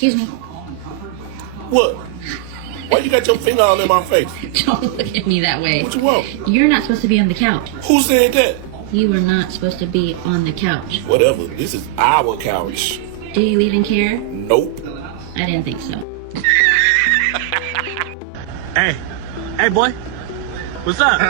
Excuse me. What? Why you got your finger all in my face? Don't look at me that way. What you want? You're not supposed to be on the couch. Who said that? You were not supposed to be on the couch. Whatever. This is our couch. Do you even care? Nope. I didn't think so. Hey boy, what's up?